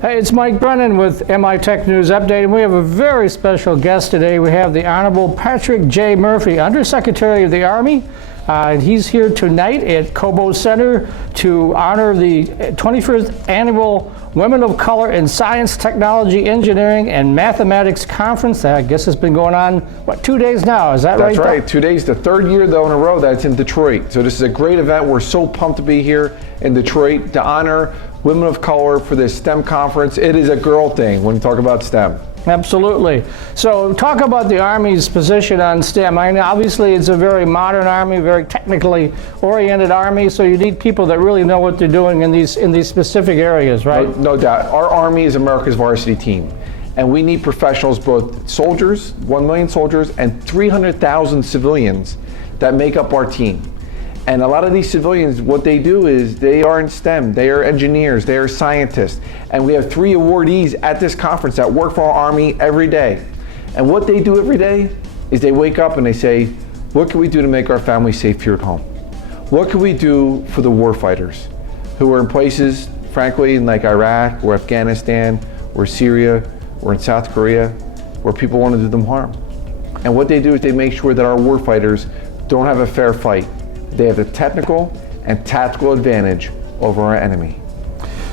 Hey, it's Mike Brennan with MITech News Update, and we have a very special guest today. We have the Honorable Patrick J. Murphy, Undersecretary of the Army. And he's here tonight at Cobo Center to honor the 21st Annual Women of Color in Science, Technology, Engineering, and Mathematics Conference. I guess it's been going on, 2 days now? Is that right? That's right. 2 days. The third year, though, in a row that's in Detroit. So this is a great event. We're so pumped to be here in Detroit to honor women of color for this STEM conference. It is a girl thing when you talk about STEM. Absolutely. So talk about the Army's position on STEM. I mean, obviously it's a very modern Army, very technically oriented Army, so you need people that really know what they're doing in these specific areas, right? No doubt. Our Army is America's varsity team, and we need professionals, both soldiers, 1 million soldiers, and 300,000 civilians that make up our team. And a lot of these civilians, what they do is they are in STEM, they are engineers, they are scientists. And we have 3 awardees at this conference that work for our Army every day. And what they do every day is they wake up and they say, what can we do to make our family safe here at home? What can we do for the warfighters who are in places, frankly, like Iraq or Afghanistan or Syria or in South Korea, where people want to do them harm? And what they do is they make sure that our warfighters don't have a fair fight. They have the technical and tactical advantage over our enemy.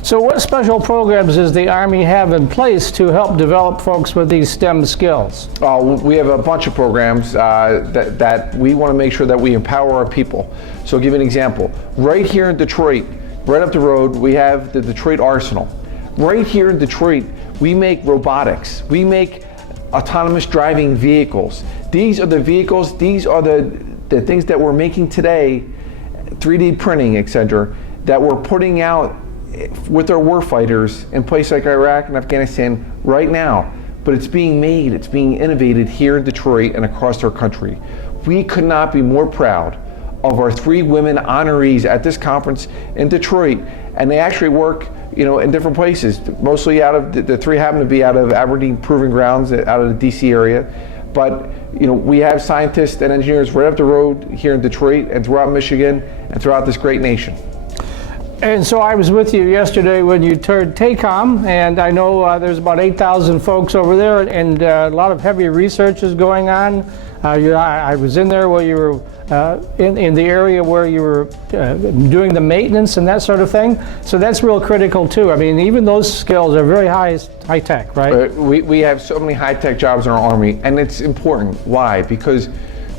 So what special programs does the Army have in place to help develop folks with these STEM skills? We have a bunch of programs that we want to make sure that we empower our people. So I'll give you an example. Right here in Detroit, right up the road, we have the Detroit Arsenal. Right here in Detroit, we make robotics. We make autonomous driving vehicles. These are the vehicles, these are the things that we're making today, 3D printing, etc., that we're putting out with our warfighters in places like Iraq and Afghanistan right now. But it's being made, it's being innovated here in Detroit and across our country. We could not be more proud of our 3 women honorees at this conference in Detroit. And they actually work, in different places. Mostly out of, the 3 happen to be out of Aberdeen Proving Grounds, out of the DC area. But we have scientists and engineers right up the road here in Detroit and throughout Michigan and throughout this great nation. And so I was with you yesterday when you toured TACOM, and I know there's about 8,000 folks over there, and a lot of heavy research is going on. I was in there where you were in the area where you were doing the maintenance and that sort of thing. So that's real critical too. I mean, even those skills are very high tech, right? We have so many high tech jobs in our Army, and it's important. Why? Because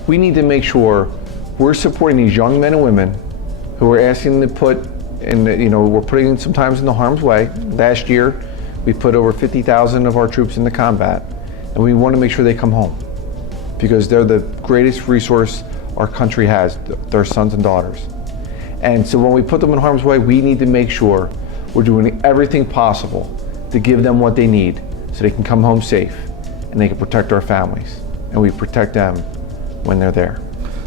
we need to make sure we're supporting these young men and women who are asking to put in, we're putting them sometimes in the harm's way. Last year, we put over 50,000 of our troops into combat, and we want to make sure they come home because they're the greatest resource our country has, their sons and daughters. And so when we put them in harm's way, we need to make sure we're doing everything possible to give them what they need so they can come home safe and they can protect our families, and we protect them when they're there.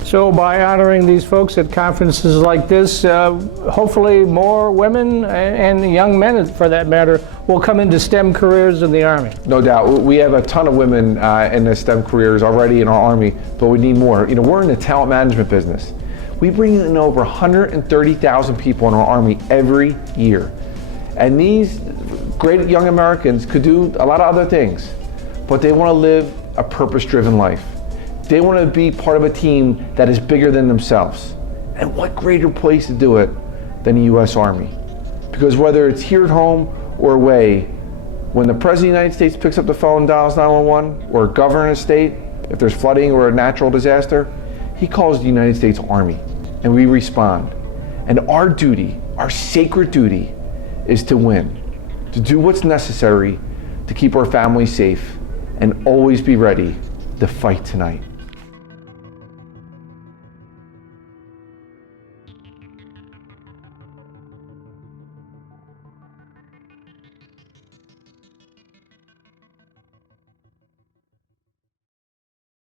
So by honoring these folks at conferences like this, hopefully more women and young men, for that matter, will come into STEM careers in the Army. No doubt. We have a ton of women in the STEM careers already in our Army, but we need more. We're in the talent management business. We bring in over 130,000 people in our Army every year. And these great young Americans could do a lot of other things, but they want to live a purpose-driven life. They want to be part of a team that is bigger than themselves. And what greater place to do it than the U.S. Army? Because whether it's here at home or away, when the President of the United States picks up the phone and dials 911, or a governor in a state, if there's flooding or a natural disaster, he calls the United States Army, and we respond. And our duty, our sacred duty, is to win, to do what's necessary to keep our families safe, and always be ready to fight tonight.